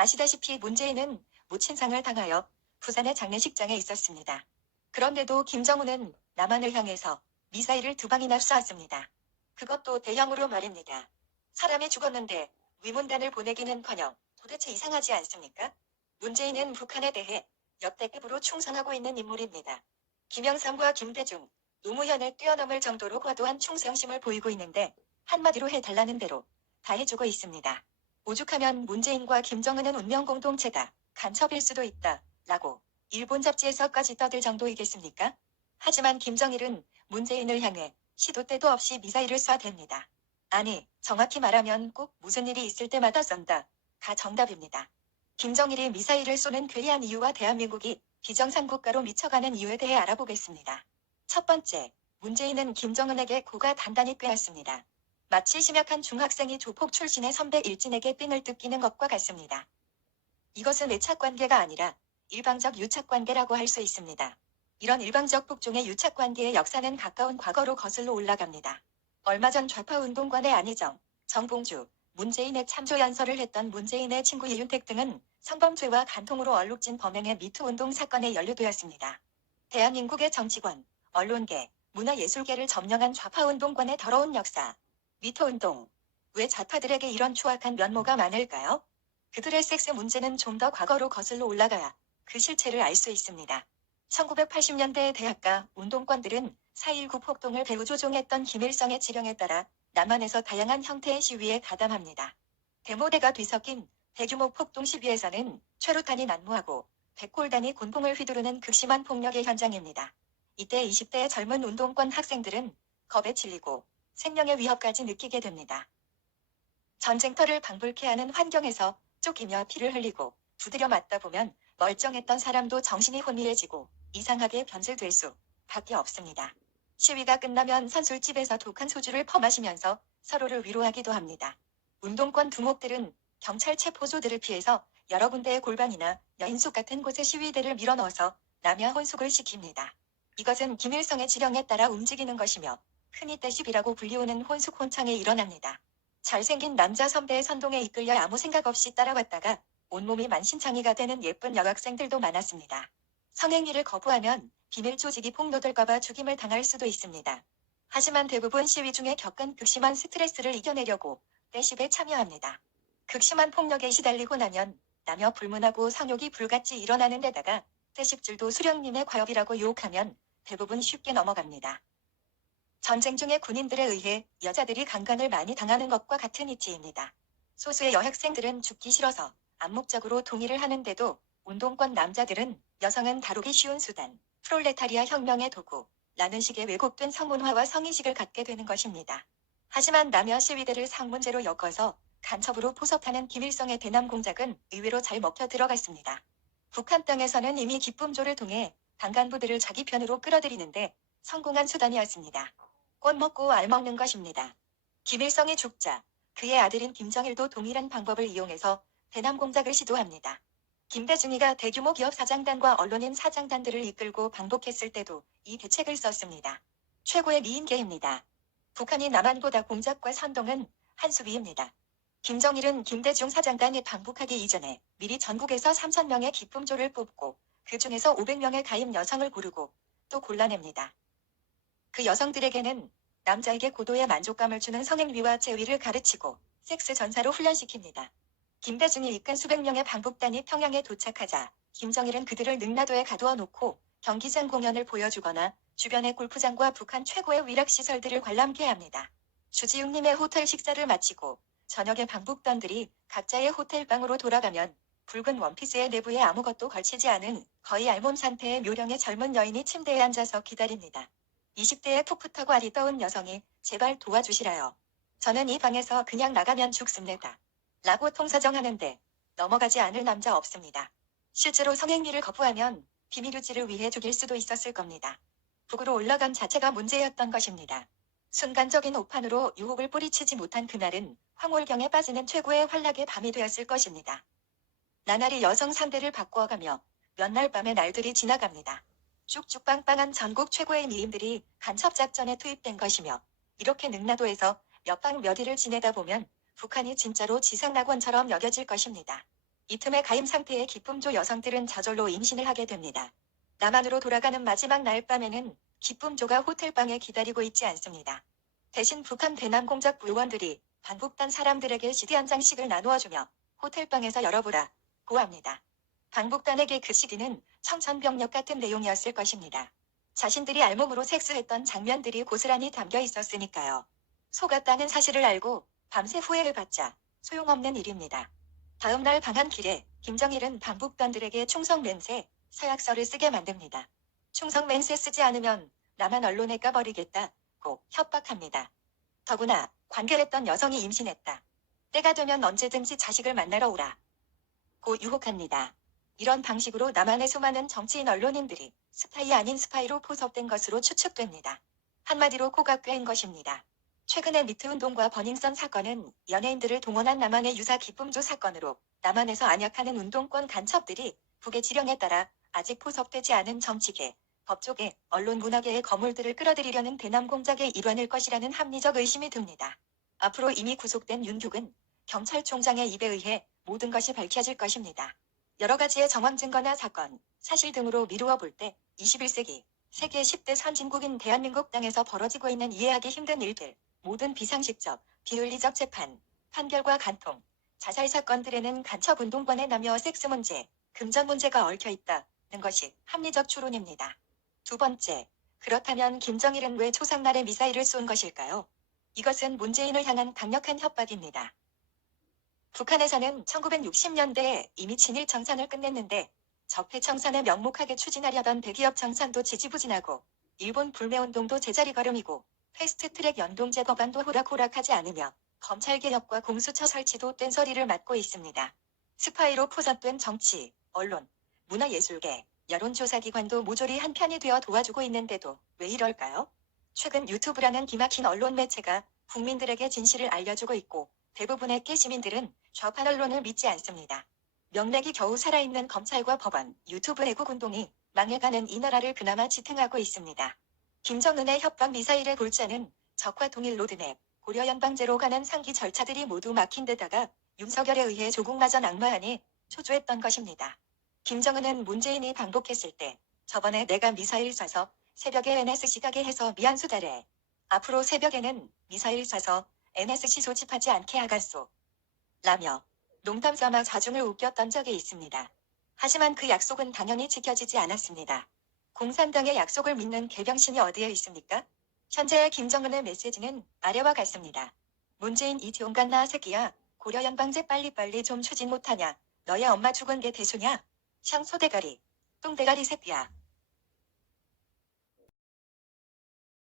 아시다시피 문재인은 모친상을 당하여 부산의 장례식장에 있었습니다. 그런데도 김정은은 남한을 향해서 미사일을 2방이나 쏘았습니다. 그것도 대형으로 말입니다. 사람이 죽었는데 위문단을 보내기는커녕 도대체 이상하지 않습니까? 문재인은 북한에 대해 역대급으로 충성하고 있는 인물입니다. 김영삼과 김대중, 노무현을 뛰어넘을 정도로 과도한 충성심을 보이고 있는데 한마디로 해달라는 대로 다 해주고 있습니다. 오죽하면 문재인과 김정은은 운명 공동체다, 간첩일 수도 있다, 라고 일본 잡지에서까지 떠들 정도이겠습니까? 하지만 김정일은 문재인을 향해 시도 때도 없이 미사일을 쏴댑니다. 아니, 정확히 말하면 꼭 무슨 일이 있을 때마다 쏜다. 가 정답입니다. 김정일이 미사일을 쏘는 괴이한 이유와 대한민국이 비정상국가로 미쳐가는 이유에 대해 알아보겠습니다. 첫 번째, 문재인은 김정은에게 고가 단단히 꿰었습니다. 마치 심약한 중학생이 조폭 출신의 선배 일진에게 삥을 뜯기는 것과 같습니다. 이것은 애착관계가 아니라 일방적 유착관계라고 할 수 있습니다. 이런 일방적 북중의 유착관계의 역사는 가까운 과거로 거슬러 올라갑니다. 얼마 전 좌파운동관의 안희정, 정봉주, 문재인의 참조연설을 했던 문재인의 친구 이윤택 등은 성범죄와 간통으로 얼룩진 범행의 미투운동 사건에 연루되었습니다. 대한민국의 정치권, 언론계, 문화예술계를 점령한 좌파운동관의 더러운 역사. 미투운동. 왜 좌파들에게 이런 추악한 면모가 많을까요? 그들의 섹스 문제는 좀 더 과거로 거슬러 올라가야 그 실체를 알 수 있습니다. 1980년대의 대학가 운동권들은 4.19 폭동을 배후 조종했던 김일성의 지령에 따라 남한에서 다양한 형태의 시위에 가담합니다. 대모대가 뒤섞인 대규모 폭동 시위에서는 최루탄이 난무하고 백골단이 군봉을 휘두르는 극심한 폭력의 현장입니다. 이때 20대의 젊은 운동권 학생들은 겁에 질리고 생명의 위협까지 느끼게 됩니다. 전쟁터를 방불케 하는 환경에서 쫓기며 피를 흘리고 두드려 맞다 보면 멀쩡했던 사람도 정신이 혼미해지고 이상하게 변질될 수 밖에 없습니다. 시위가 끝나면 선술집에서 독한 소주를 퍼마시면서 서로를 위로하기도 합니다. 운동권 두목들은 경찰 체포조들을 피해서 여러 군데의 골방이나 여인숙 같은 곳에 시위대를 밀어넣어서 남야 혼숙을 시킵니다. 이것은 김일성의 지령에 따라 움직이는 것이며 흔히 떼시비라고 불리우는 혼숙 혼창에 일어납니다. 잘생긴 남자 선배의 선동에 이끌려 아무 생각 없이 따라왔다가 온몸이 만신창이가 되는 예쁜 여학생들도 많았습니다. 성행위를 거부하면 비밀 조직이 폭로될까봐 죽임을 당할 수도 있습니다. 하지만 대부분 시위 중에 겪은 극심한 스트레스를 이겨내려고 떼십에 참여합니다. 극심한 폭력에 시달리고 나면 남녀 불문하고 성욕이 불같이 일어나는 데다가 떼십줄도 수령님의 과업이라고 유혹하면 대부분 쉽게 넘어갑니다. 전쟁 중에 군인들에 의해 여자들이 강간을 많이 당하는 것과 같은 이치입니다. 소수의 여학생들은 죽기 싫어서 암묵적으로 동의를 하는데도 운동권 남자들은 여성은 다루기 쉬운 수단, 프롤레타리아 혁명의 도구, 라는 식의 왜곡된 성문화와 성인식을 갖게 되는 것입니다. 하지만 남녀 시위대를 상문제로 엮어서 간첩으로 포섭하는 김일성의 대남 공작은 의외로 잘 먹혀 들어갔습니다. 북한 땅에서는 이미 기쁨조를 통해 당간부들을 자기 편으로 끌어들이는데 성공한 수단이었습니다. 꽃 먹고 알 먹는 것입니다. 김일성이 죽자 그의 아들인 김정일도 동일한 방법을 이용해서 대남 공작을 시도합니다. 김대중이가 대규모 기업 사장단과 언론인 사장단들을 이끌고 방북했을 때도 이 대책을 썼습니다. 최고의 미인계입니다. 북한이 남한보다 공작과 선동은 한 수위입니다. 김정일은 김대중 사장단이 방북하기 이전에 미리 전국에서 3,000명의 기쁨조를 뽑고 그 중에서 500명의 가임 여성을 고르고 또 골라냅니다. 그 여성들에게는 남자에게 고도의 만족감을 주는 성행위와 재위를 가르치고 섹스 전사로 훈련시킵니다. 김대중이 이끈 수백 명의 방북단이 평양에 도착하자 김정일은 그들을 능라도에 가두어 놓고 경기장 공연을 보여주거나 주변의 골프장과 북한 최고의 위락시설들을 관람케 합니다. 주지웅님의 호텔 식사를 마치고 저녁에 방북단들이 각자의 호텔방으로 돌아가면 붉은 원피스의 내부에 아무것도 걸치지 않은 거의 알몸 상태의 묘령의 젊은 여인이 침대에 앉아서 기다립니다. 20대의 풋풋하고 아리따운 여성이 제발 도와주시라요. 저는 이 방에서 그냥 나가면 죽습니다. 라고 통사정하는데 넘어가지 않을 남자 없습니다. 실제로 성행위를 거부하면 비밀 유지를 위해 죽일 수도 있었을 겁니다. 북으로 올라간 자체가 문제였던 것입니다. 순간적인 오판으로 유혹을 뿌리치지 못한 그날은 황홀경에 빠지는 최고의 환락의 밤이 되었을 것입니다. 나날이 여성 상대를 바꾸어가며 몇 날 밤의 날들이 지나갑니다. 쭉쭉 빵빵한 전국 최고의 미인들이 간첩작전에 투입된 것이며 이렇게 능라도에서 몇 박 몇 일을 지내다 보면 북한이 진짜로 지상낙원처럼 여겨질 것입니다. 이 틈에 가임 상태의 기쁨조 여성들은 저절로 임신을 하게 됩니다. 남한으로 돌아가는 마지막 날 밤에는 기쁨조가 호텔방에 기다리고 있지 않습니다. 대신 북한 대남공작부 요원들이 방북단 사람들에게 CD 한 장씩을 나누어주며 호텔방에서 열어보라고 합니다. 방북단에게 그 CD는 청천벽력 같은 내용이었을 것입니다. 자신들이 알몸으로 섹스했던 장면들이 고스란히 담겨 있었으니까요. 속았다는 사실을 알고 밤새 후회를 받자 소용없는 일입니다. 다음 날 방한길에 김정일은 방북단들에게 충성 맹세, 서약서를 쓰게 만듭니다. 충성 맹세 쓰지 않으면 남한 언론에 까버리겠다고 협박합니다. 더구나 관계했던 여성이 임신했다. 때가 되면 언제든지 자식을 만나러 오라. 고 유혹합니다. 이런 방식으로 남한의 수많은 정치인 언론인들이 스파이 아닌 스파이로 포섭된 것으로 추측됩니다. 한마디로 코가 꿰인 것입니다. 최근의 미투운동과 버닝썬 사건은 연예인들을 동원한 남한의 유사 기쁨조 사건으로 남한에서 안약하는 운동권 간첩들이 북의 지령에 따라 아직 포섭되지 않은 정치계, 법조계, 언론 문화계의 거물들을 끌어들이려는 대남 공작의 일환일 것이라는 합리적 의심이 듭니다. 앞으로 이미 구속된 윤규근 경찰총장의 입에 의해 모든 것이 밝혀질 것입니다. 여러 가지의 정황 증거나 사건, 사실 등으로 미루어 볼 때 21세기 세계 10대 선진국인 대한민국 땅에서 벌어지고 있는 이해하기 힘든 일들, 모든 비상식적, 비윤리적 재판, 판결과 간통, 자살 사건들에는 간첩 운동권의 남녀 섹스 문제, 금전 문제가 얽혀 있다는 것이 합리적 추론입니다. 두 번째, 그렇다면 김정일은 왜 초상날에 미사일을 쏜 것일까요? 이것은 문재인을 향한 강력한 협박입니다. 북한에서는 1960년대에 이미 친일 청산을 끝냈는데 적폐 청산에 명목하게 추진하려던 대기업 청산도 지지부진하고 일본 불매운동도 제자리 걸음이고 패스트트랙 연동제 법안도 호락호락하지 않으며 검찰개혁과 공수처 설치도 뗀소리를 맡고 있습니다. 스파이로 포섭된 정치, 언론, 문화예술계, 여론조사기관도 모조리 한편이 되어 도와주고 있는데도 왜 이럴까요? 최근 유튜브라는 기막힌 언론 매체가 국민들에게 진실을 알려주고 있고 대부분의 깨시민들은 좌파 언론을 믿지 않습니다. 명맥이 겨우 살아있는 검찰과 법원, 유튜브 애국운동이 망해가는 이 나라를 그나마 지탱하고 있습니다. 김정은의 협박 미사일의 골자는 적화 통일 로드맵, 고려 연방제로 가는 상기 절차들이 모두 막힌 데다가 윤석열에 의해 조국마저 낙마하니 초조했던 것입니다. 김정은은 문재인이 방북했을 때 저번에 내가 미사일 쏴서 새벽에 NSC 가게 해서 미안수 달래. 앞으로 새벽에는 미사일 쏴서 NSC 소집하지 않게 하갔소. 라며 농담 삼아 자중을 우겼던 적이 있습니다. 하지만 그 약속은 당연히 지켜지지 않았습니다. 공산당의 약속을 믿는 개병신이 어디에 있습니까? 현재의 김정은의 메시지는 아래와 같습니다. 문재인 이지온간나 새끼야. 고려 연방제 빨리빨리 좀 추진 못하냐. 너의 엄마 죽은 게 대수냐. 샹 소대가리. 똥대가리 새끼야.